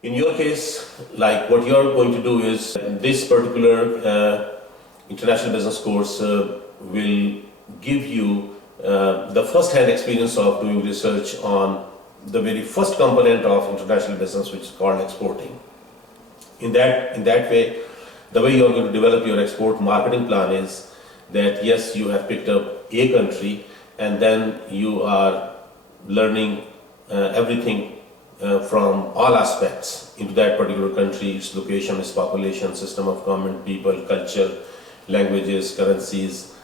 In your case, like what you're going to do is this particular international business course will give you the first-hand experience of doing research on the very first component of international business, which is called exporting. In that way, the way you're going to develop your export marketing plan is that yes, you have picked up a country and then you are learning everything from all aspects into that particular country, its location, its population, system of government, people, culture, languages, currencies,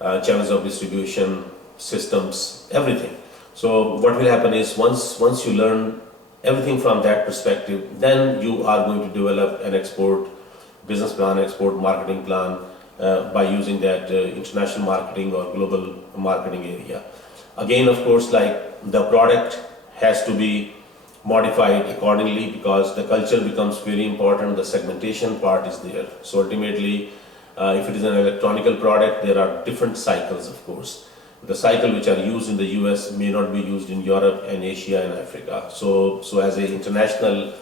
channels of distribution, systems, everything. So what will happen is once you learn everything from that perspective, then you are going to develop an export business plan, export marketing plan by using that international marketing or global marketing area. Again, of course, like the product has to be modified accordingly because the culture becomes very important, the segmentation part is there. So ultimately, if it is an electronic product, there are different cycles, of course. The cycle which are used in the US may not be used in Europe and Asia and Africa. So as an international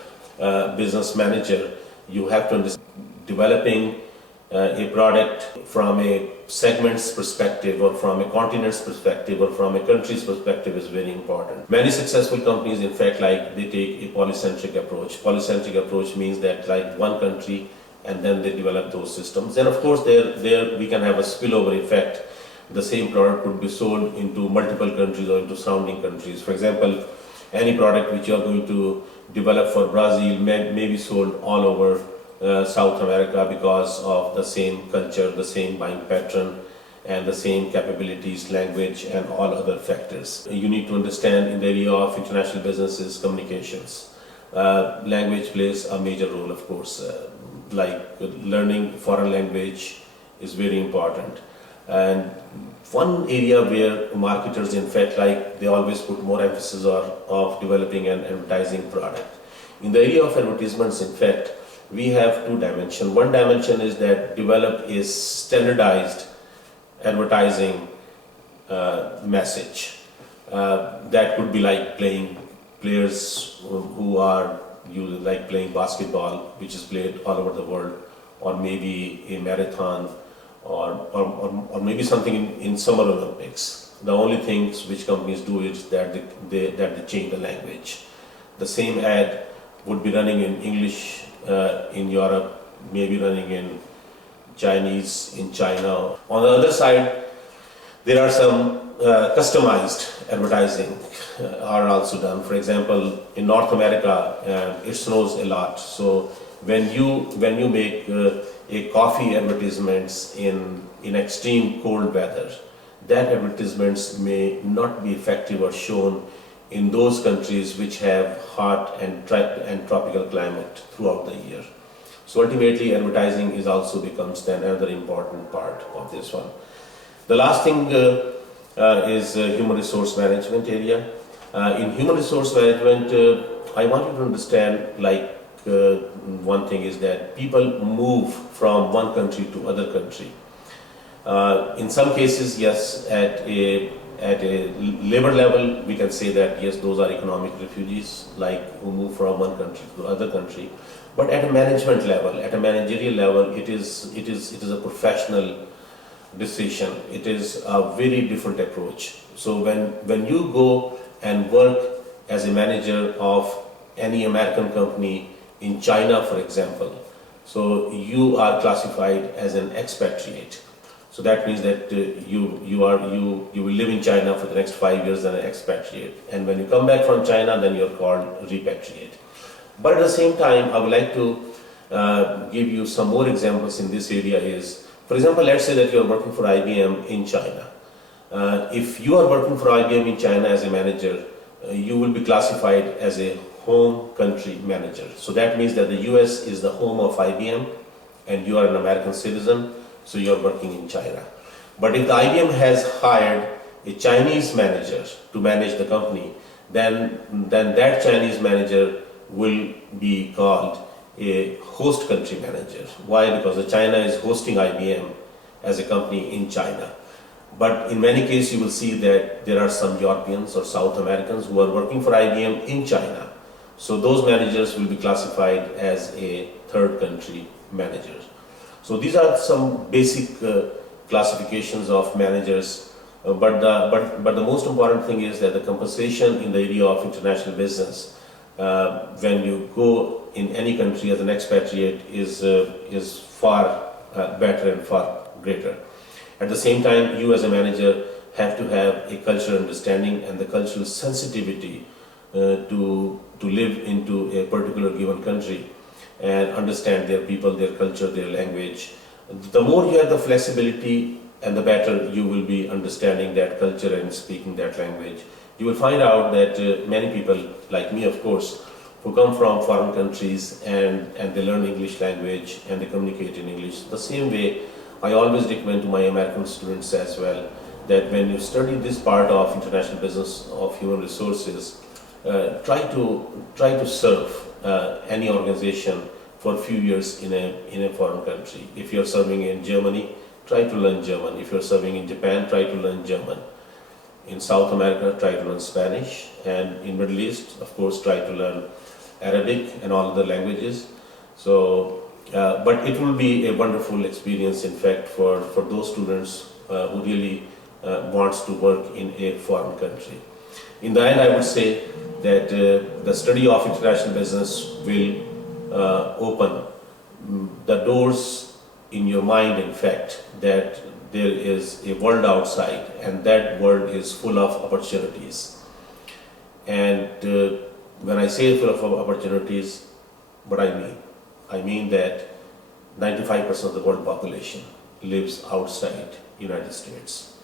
business manager, you have to understand developing a product from a segment's perspective or from a continent's perspective or from a country's perspective is very important. Many successful companies, in fact, like they take a polycentric approach. Polycentric approach means that like one country and then they develop those systems. Then of course there we can have a spillover effect. The same product could be sold into multiple countries or into surrounding countries. For example, any product which you are going to develop for Brazil may be sold all over South America because of the same culture, the same buying pattern, and the same capabilities, language, and all other factors. You need to understand in the area of international businesses, communications. Language plays a major role, of course. Like learning foreign language is very important. And one area where marketers, in fact, like they always put more emphasis of developing an advertising product. In the area of advertisements, in fact, we have two dimensions. One dimension is that develop a standardized advertising message. That could be like playing players who are like playing basketball, which is played all over the world, or maybe a marathon, or maybe something in Summer Olympics. The only things which companies do is that they change the language. The same ad would be running in English in Europe, maybe running in Chinese in China. On the other side, there are some customized advertising are also done. For example, in North America, it snows a lot. So when you make a coffee advertisements in extreme cold weather, that advertisements may not be effective or shown in those countries which have hot and tropical climate throughout the year. So ultimately, advertising is also becomes then another important part of this one. The last thing is human resource management area. In human resource management, I want you to understand like one thing is that people move from one country to other country. In some cases, yes, at a labor level, we can say that yes, those are economic refugees, like who move from one country to other country. But at a management level, at a managerial level, it is a professional decision. It is a very different approach. So when you go and work as a manager of any American company in China, for example, so you are classified as an expatriate. So that means that you will live in China for the next 5 years as an expatriate. And when you come back from China, then you're called repatriate. But at the same time, I would like to give you some more examples in this area is, for example, let's say that you're working for IBM in China. If you are working for IBM in China as a manager, you will be classified as a home country manager. So that means that the US is the home of IBM and you are an American citizen, so you are working in China. But if the IBM has hired a Chinese manager to manage the company, then that Chinese manager will be called a host country manager. Why? Because China is hosting IBM as a company in China. But in many cases, you will see that there are some Europeans or South Americans who are working for IBM in China. So those managers will be classified as a third country manager. So these are some basic classifications of managers. But the most important thing is that the compensation in the area of international business, when you go in any country as an expatriate, is far better and far greater. At the same time, you as a manager have to have a cultural understanding and the cultural sensitivity to live into a particular given country and understand their people, their culture, their language. The more you have the flexibility and the better you will be understanding that culture and speaking that language. You will find out that many people, like me of course, who come from foreign countries and they learn English language and they communicate in English. The same way, I always recommend to my American students as well that when you study this part of international business of human resources, try to serve any organization for a few years in a foreign country. If you're serving in Germany, try to learn German. If you're serving in Japan, try to learn German. In South America, try to learn Spanish. And in Middle East, of course, try to learn Arabic and all other languages. So, but it will be a wonderful experience, in fact, for those students who really wants to work in a foreign country. In the end, I would say that the study of international business will open the doors in your mind, in fact, that there is a world outside and that world is full of opportunities. And when I say full of opportunities, what I mean? I mean that 95% of the world population lives outside United States.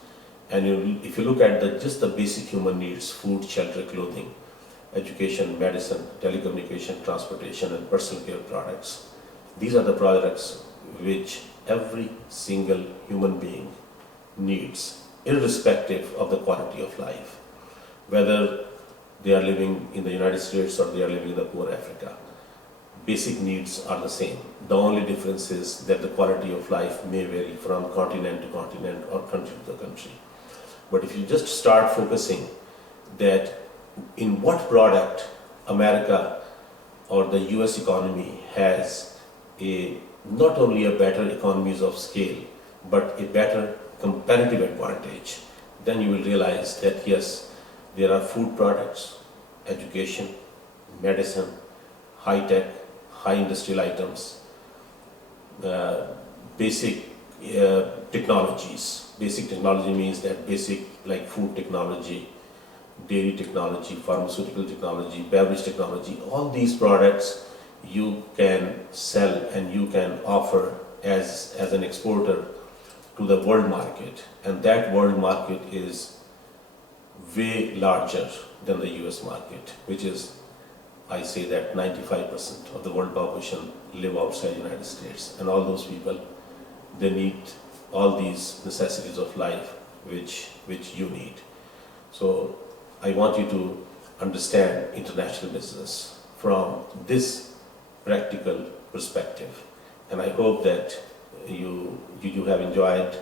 And if you look at just the basic human needs, food, shelter, clothing, education, medicine, telecommunication, transportation, and personal care products, these are the products which every single human being needs, irrespective of the quality of life, whether they are living in the United States or they are living in the poor Africa. Basic needs are the same. The only difference is that the quality of life may vary from continent to continent or country to country. But if you just start focusing that in what product America or the US economy has not only a better economies of scale, but a better comparative advantage, then you will realize that yes, there are food products, education, medicine, high-tech, high industrial items, basic technologies. Basic technology means that basic like food technology, dairy technology, pharmaceutical technology, beverage technology, all these products you can sell and you can offer as an exporter to the world market. And that world market is way larger than the US market, which is, I say that 95% of the world population live outside the United States. And all those people, they need all these necessities of life which you need. So I want you to understand international business from this practical perspective. And I hope that you have enjoyed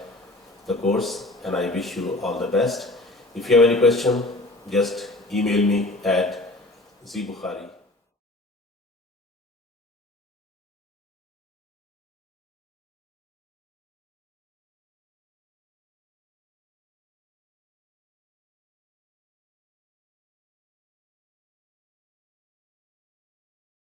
the course, and I wish you all the best. If you have any question, just email me at zbukhari